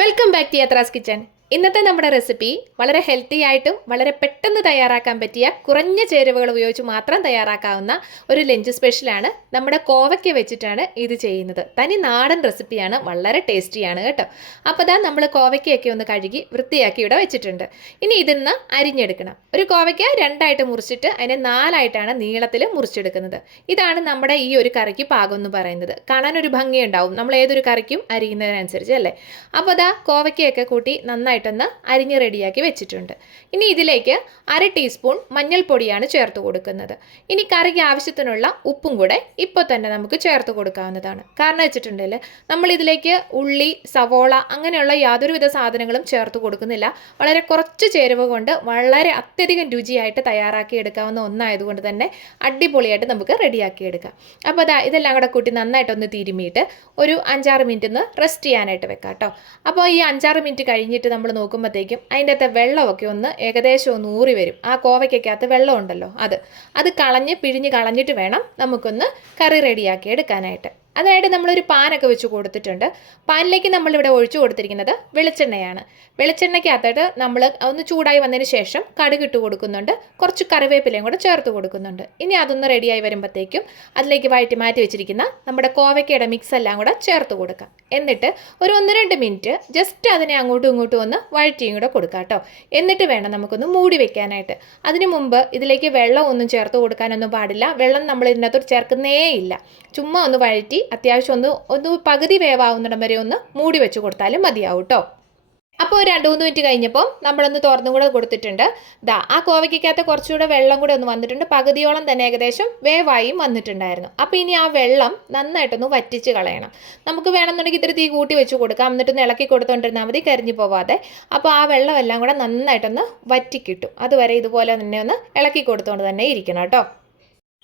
welcome back to Yathra's kitchen ഇന്നത്തെ നമ്മുടെ recipe വളരെ ഹെൽത്തി ആയിട്ടും വളരെ പെട്ടെന്ന് തയ്യാറാക്കാൻ പറ്റിയ കുറഞ്ഞ ചേരുവകൾ ഉപയോഗിച്ച് മാത്രം തയ്യാറാക്കാവുന്ന ഒരു ലഞ്ച് സ്പെഷ്യലാണ് നമ്മുടെ കോവയ്ക്ക വെച്ചിട്ടാണ് ഇത് ചെയ്യുന്നത്. തനി നാടൻ റെസിപ്പിയാണ് വളരെ ടേസ്റ്റിയാണ് കേട്ടോ. അപ്പോൾ ദാ നമ്മൾ കോവയ്ക്കയൊക്കെ ഒന്ന് കഴുകി വൃത്തിയാക്കി ഇവിടെ വെച്ചിട്ടുണ്ട്. ഇനി ഇതിന്ന് അരിഞ്ഞെടുക്കണം. ഒരു കോവയ്ക്ക രണ്ടായിട്ട് മുറിച്ചിട്ട് അതിനെ നാലായിട്ടാണ് നീളത്തിൽ മുറിച്ചെടുക്കുന്നത്. ഇതാണ് നമ്മുടെ ഈ ഒരു കറിക്ക് പാകം എന്ന് പറയുന്നത്. കാണാൻ ഒരു ഭംഗിയുണ്ടാവും. നമ്മൾ ഏതൊരു കറിക്കും അരിയുന്നതിനനുസരിച്ച് അല്ലേ? അപ്പോൾ ദാ കോവയ്ക്കയൊക്കെ കൂട്ടി നന്നായിട്ടൊന്ന് അരിഞ്ഞ് റെഡിയാക്കി വെച്ചിട്ടുണ്ട്. ഇനി ഇതിലേക്ക് അര ടീസ്പൂൺ മഞ്ഞൾപ്പൊടിയാണ് ചേർത്ത് കൊടുക്കുന്നത്. ഇനി കറിക്ക് ആവശ്യത്തിനുള്ള ഉപ്പും കൂടെ ഇപ്പോൾ തന്നെ നമുക്ക് ചേർത്ത് കൊടുക്കാവുന്നതാണ്. കാരണം വെച്ചിട്ടുണ്ടെങ്കിൽ നമ്മൾ ഇതിലേക്ക് ഉള്ളി സവോള അങ്ങനെയുള്ള യാതൊരുവിധ സാധനങ്ങളും ചേർത്ത് കൊടുക്കുന്നില്ല. വളരെ കുറച്ച് ചേരുവ കൊണ്ട് വളരെ അത്യധികം രുചിയായിട്ട് തയ്യാറാക്കി എടുക്കാവുന്ന ഒന്നായതുകൊണ്ട് തന്നെ അടിപൊളിയായിട്ട് നമുക്ക് റെഡിയാക്കി എടുക്കാം. അപ്പോൾ അതാ ഇതെല്ലാം കൂടെ കൂട്ടി നന്നായിട്ടൊന്ന് തിരുമിയിട്ട് ഒരു അഞ്ചാറ് മിനിറ്റ് ഒന്ന് റെസ്റ്റ് ചെയ്യാനായിട്ട് വെക്കാം കേട്ടോ. അപ്പോൾ ഈ അഞ്ചാറ് മിനിറ്റ് കഴിഞ്ഞിട്ട് നമ്മൾ നോക്കുമ്പോഴത്തേക്കും അതിന്റെ അകത്തെ വെള്ളമൊക്കെ ഒന്ന് ഏകദേശം ഒന്ന് ഊറി വരും. ആ കോവയ്ക്കകത്ത് വെള്ളം ഉണ്ടല്ലോ അത്. അത് കളഞ്ഞ് പിഴിഞ്ഞ് കളഞ്ഞിട്ട് വേണം നമുക്കൊന്ന് കറി റെഡിയാക്കി എടുക്കാനായിട്ട്. അതിനായിട്ട് നമ്മളൊരു പാനൊക്കെ വെച്ച് കൊടുത്തിട്ടുണ്ട്. പാനിലേക്ക് നമ്മളിവിടെ ഒഴിച്ചു കൊടുത്തിരിക്കുന്നത് വെളിച്ചെണ്ണയാണ്. വെളിച്ചെണ്ണയ്ക്കകത്തായിട്ട് നമ്മൾ ഒന്ന് ചൂടായി വന്നതിന് ശേഷം കടുക് ഇട്ട് കൊടുക്കുന്നുണ്ട്. കുറച്ച് കറിവേപ്പിലയും കൂടെ ചേർത്ത് കൊടുക്കുന്നുണ്ട്. ഇനി അതൊന്ന് റെഡിയായി വരുമ്പോഴത്തേക്കും അതിലേക്ക് വഴറ്റി മാറ്റി വെച്ചിരിക്കുന്ന നമ്മുടെ കോവയ്ക്കയുടെ മിക്സ് എല്ലാം കൂടെ ചേർത്ത് കൊടുക്കാം. എന്നിട്ട് ഒരു ഒന്ന് രണ്ട് മിനിറ്റ് ജസ്റ്റ് അതിനെ അങ്ങോട്ടും ഇങ്ങോട്ടും ഒന്ന് വഴറ്റിയും കൂടെ കൊടുക്കാം കേട്ടോ. എന്നിട്ട് വേണം നമുക്കൊന്ന് മൂടി വെക്കാനായിട്ട്. അതിനു മുമ്പ് ഇതിലേക്ക് വെള്ളം ഒന്നും ചേർത്ത് കൊടുക്കാനൊന്നും പാടില്ല. വെള്ളം നമ്മൾ ഇതിനകത്തോട്ട് ചേർക്കുന്നേ ഇല്ല. ചുമ്മാ ഒന്ന് വഴറ്റി അത്യാവശ്യം ഒന്ന് ഒന്ന് പകുതി വേവാവുന്നിടം വരെ ഒന്ന് മൂടി വെച്ച് കൊടുത്താലും മതിയാവും കേട്ടോ അപ്പോൾ രണ്ട് മൂന്ന് മിനിറ്റ് കഴിഞ്ഞപ്പോൾ നമ്മളൊന്ന് തുറന്നും കൂടെ കൊടുത്തിട്ടുണ്ട്. ദാ ആ കോവയ്ക്കകത്ത് കുറച്ചുകൂടെ വെള്ളം കൂടെ ഒന്ന് വന്നിട്ടുണ്ട്. പകുതിയോളം തന്നെ ഏകദേശം വേവായും വന്നിട്ടുണ്ടായിരുന്നു. അപ്പോൾ ഇനി ആ വെള്ളം നന്നായിട്ടൊന്ന് വറ്റിച്ച് കളയണം. നമുക്ക് വേണമെന്നുണ്ടെങ്കിൽ ഇത്തിരി തീ കൂട്ടി വെച്ച് കൊടുക്കാം. എന്നിട്ടൊന്ന് ഇളക്കി കൊടുത്തുകൊണ്ടിരുന്നാൽ മതി കരിഞ്ഞു പോവാതെ. അപ്പോൾ ആ വെള്ളം എല്ലാം കൂടെ നന്നായിട്ടൊന്ന് വറ്റിക്കിട്ടും. അതുവരെ ഇതുപോലെ തന്നെ ഒന്ന് ഇളക്കി കൊടുത്തുകൊണ്ട് തന്നെ ഇരിക്കണം കേട്ടോ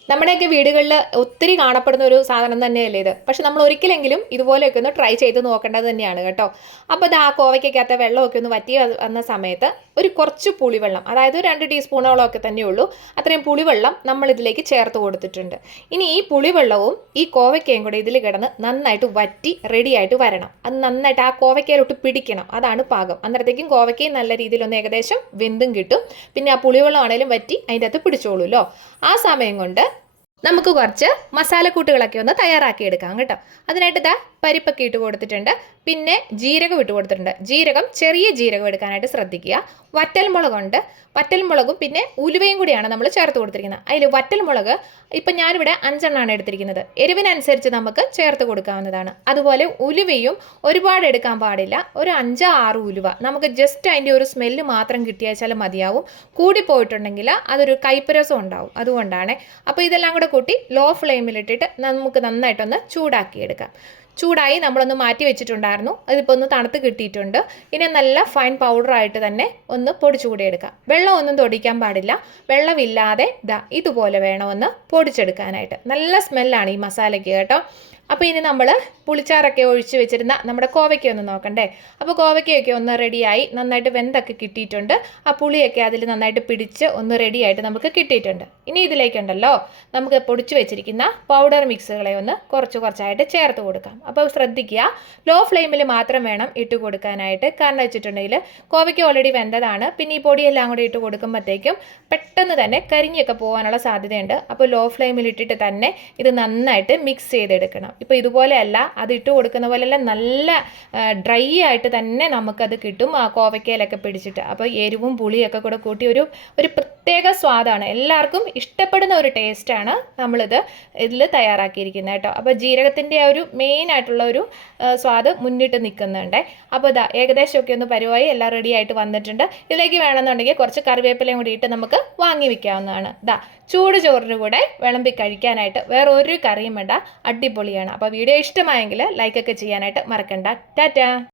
നമ്മുടെയൊക്കെ വീടുകളിൽ ഒത്തിരി കാണപ്പെടുന്ന ഒരു സാധനം തന്നെയല്ലേ ഇത്. പക്ഷെ നമ്മൾ ഒരിക്കലെങ്കിലും ഇതുപോലെയൊക്കെ ഒന്ന് ട്രൈ ചെയ്ത് നോക്കേണ്ടത് തന്നെയാണ് കേട്ടോ. അപ്പോൾ ഇത് ആ കോവയ്ക്കകത്ത് വെള്ളമൊക്കെ ഒന്ന് വറ്റി വന്ന സമയത്ത് ഒരു കുറച്ച് പുളിവെള്ളം അതായത് രണ്ട് ടീസ്പൂണോളമൊക്കെ തന്നെയുള്ളൂ അത്രയും പുളിവെള്ളം നമ്മൾ ഇതിലേക്ക് ചേർത്ത് കൊടുത്തിട്ടുണ്ട്. ഇനി ഈ പുളിവെള്ളവും ഈ കോവയ്ക്കയും കൂടെ ഇതിൽ കിടന്ന് നന്നായിട്ട് വറ്റി റെഡിയായിട്ട് വരണം. അത് നന്നായിട്ട് ആ കോവയ്ക്കയിലോട്ട് പിടിക്കണം. അതാണ് പാകം. അന്നേരത്തേക്കും കോവയ്ക്കയും നല്ല രീതിയിലൊന്ന് ഏകദേശം വെന്തും കിട്ടും. പിന്നെ ആ പുളിവെള്ളം ആണെങ്കിലും വറ്റി അതിന്റെ അകത്ത് പിടിച്ചോളൂല്ലോ ആ സമയം കൊണ്ട് നമുക്ക് കുറച്ച് മസാലക്കൂട്ടുകളൊക്കെ ഒന്ന് തയ്യാറാക്കി എടുക്കാം കേട്ടോ. അതിനായിട്ട് ഇതാ പരിപ്പൊക്കെ ഇട്ട് കൊടുത്തിട്ടുണ്ട്. പിന്നെ ജീരകം ഇട്ട് കൊടുത്തിട്ടുണ്ട്. ജീരകം ചെറിയ ജീരകം എടുക്കാനായിട്ട് ശ്രദ്ധിക്കുക. വറ്റൽമുളകുണ്ട്. വറ്റൽമുളകും പിന്നെ ഉലുവയും കൂടിയാണ് നമ്മൾ ചേർത്ത് കൊടുത്തിരിക്കുന്നത്. അതിൽ വറ്റൽമുളക് ഇപ്പം ഞാനിവിടെ അഞ്ചെണ്ണമാണ് എടുത്തിരിക്കുന്നത്. എരിവിനനുസരിച്ച് നമുക്ക് ചേർത്ത് കൊടുക്കാവുന്നതാണ്. അതുപോലെ ഉലുവയും ഒരുപാട് എടുക്കാൻ പാടില്ല. ഒരു അഞ്ചോ ആറ് ഉലുവ. നമുക്ക് ജസ്റ്റ് അതിന്റെ ഒരു സ്മെല്ല് മാത്രം കിട്ടിയാച്ചാൽ മതിയാവും. കൂടിപ്പോയിട്ടുണ്ടെങ്കിൽ അതൊരു കൈപ്പരസം ഉണ്ടാവും. അതുകൊണ്ടാണ്. അപ്പോൾ ഇതെല്ലാം കൂടെ കൂട്ടി ലോ ഫ്ലെയിമിലിട്ടിട്ട് നമുക്ക് നന്നായിട്ടൊന്ന് ചൂടാക്കിയെടുക്കാം. ചൂടായി നമ്മളൊന്ന് മാറ്റി വെച്ചിട്ടുണ്ടായിരുന്നു. അതിപ്പോൾ ഒന്ന് തണുത്ത് കിട്ടിയിട്ടുണ്ട്. ഇനി നല്ല ഫൈൻ പൗഡറായിട്ട് തന്നെ ഒന്ന് പൊടിച്ചു കൂടി എടുക്കാം വെള്ളം ഒന്നും തൊടിക്കാൻ പാടില്ല. വെള്ളമില്ലാതെ ഇതാ ഇതുപോലെ വേണമെന്ന് പൊടിച്ചെടുക്കാനായിട്ട്. നല്ല സ്മെല്ലാണ് ഈ മസാലയ്ക്ക് കേട്ടോ. അപ്പോൾ ഇനി നമ്മൾ പുളിച്ചാറൊക്കെ ഒഴിച്ച് വെച്ചിരുന്ന നമ്മുടെ കോവയ്ക്ക ഒന്ന് നോക്കണ്ടേ? അപ്പോൾ കോവയ്ക്കയൊക്കെ ഒന്ന് റെഡിയായി നന്നായിട്ട് വെന്തൊക്കെ കിട്ടിയിട്ടുണ്ട്. ആ പുളിയൊക്കെ അതിൽ നന്നായിട്ട് പിടിച്ച് ഒന്ന് റെഡിയായിട്ട് നമുക്ക് കിട്ടിയിട്ടുണ്ട്. ഇനി ഇതിലേക്കുണ്ടല്ലോ. നമുക്ക് പൊടിച്ചു വെച്ചിരിക്കുന്ന പൗഡർ മിക്സുകളെ ഒന്ന് കുറച്ച് കുറച്ചായിട്ട് ചേർത്ത് കൊടുക്കാം. അപ്പോൾ ശ്രദ്ധിക്കുക ലോ ഫ്ലെയിമിൽ മാത്രം വേണം ഇട്ട് കൊടുക്കാനായിട്ട്. കാരണം വെച്ചിട്ടുണ്ടെങ്കിൽ കോവയ്ക്ക് ഓൾറെഡി വെന്തതാണ്. പിന്നെ ഈ പൊടിയെല്ലാം കൂടി ഇട്ട് കൊടുക്കുമ്പോഴത്തേക്കും പെട്ടെന്ന് തന്നെ കരിഞ്ഞൊക്കെ പോകാനുള്ള സാധ്യതയുണ്ട്. അപ്പോൾ ലോ ഫ്ലെയിമിൽ ഇട്ടിട്ട് തന്നെ ഇത് നന്നായിട്ട് മിക്സ് ചെയ്തെടുക്കണം. ഇപ്പോൾ ഇതുപോലെയല്ല അത് ഇട്ട് കൊടുക്കുന്ന പോലെയല്ല നല്ല ഡ്രൈ ആയിട്ട് തന്നെ നമുക്കത് കിട്ടും ആ കോവയ്ക്കയിലൊക്കെ പിടിച്ചിട്ട്. അപ്പോൾ എരിവും പുളിയൊക്കെ കൂടെ കൂട്ടി ഒരു ഒരു പ്രത്യേക സ്വാദാണ്. എല്ലാവർക്കും ഇഷ്ടപ്പെടുന്ന ഒരു ടേസ്റ്റാണ് നമ്മളിത് ഇതിൽ തയ്യാറാക്കിയിരിക്കുന്നത് കേട്ടോ. അപ്പോൾ ജീരകത്തിന്റെ ആ ഒരു മെയിൻ ആയിട്ടുള്ള ഒരു സ്വാദ് മുന്നിട്ട് നിൽക്കുന്നുണ്ട് അപ്പോൾ ഇതാ ഏകദേശമൊക്കെ ഒന്ന് പരുവായി എല്ലാം റെഡി ആയിട്ട് വന്നിട്ടുണ്ട്. ഇതിലേക്ക് വേണമെന്നുണ്ടെങ്കിൽ കുറച്ച് കറിവേപ്പിലയും കൂടി ഇട്ട് നമുക്ക് വാങ്ങി വയ്ക്കാവുന്നതാണ് ഇതാ ചൂട് ചോറിന് കൂടെ വിളമ്പി കഴിക്കാനായിട്ട് വേറെ ഒരു കറിയും വേണ്ട അടിപൊളിയാണ്. അപ്പോൾ വീഡിയോ ഇഷ്ടമായെങ്കിൽ ലൈക്കൊക്കെ ചെയ്യാനായിട്ട് മറക്കണ്ട. ടാറ്റാ.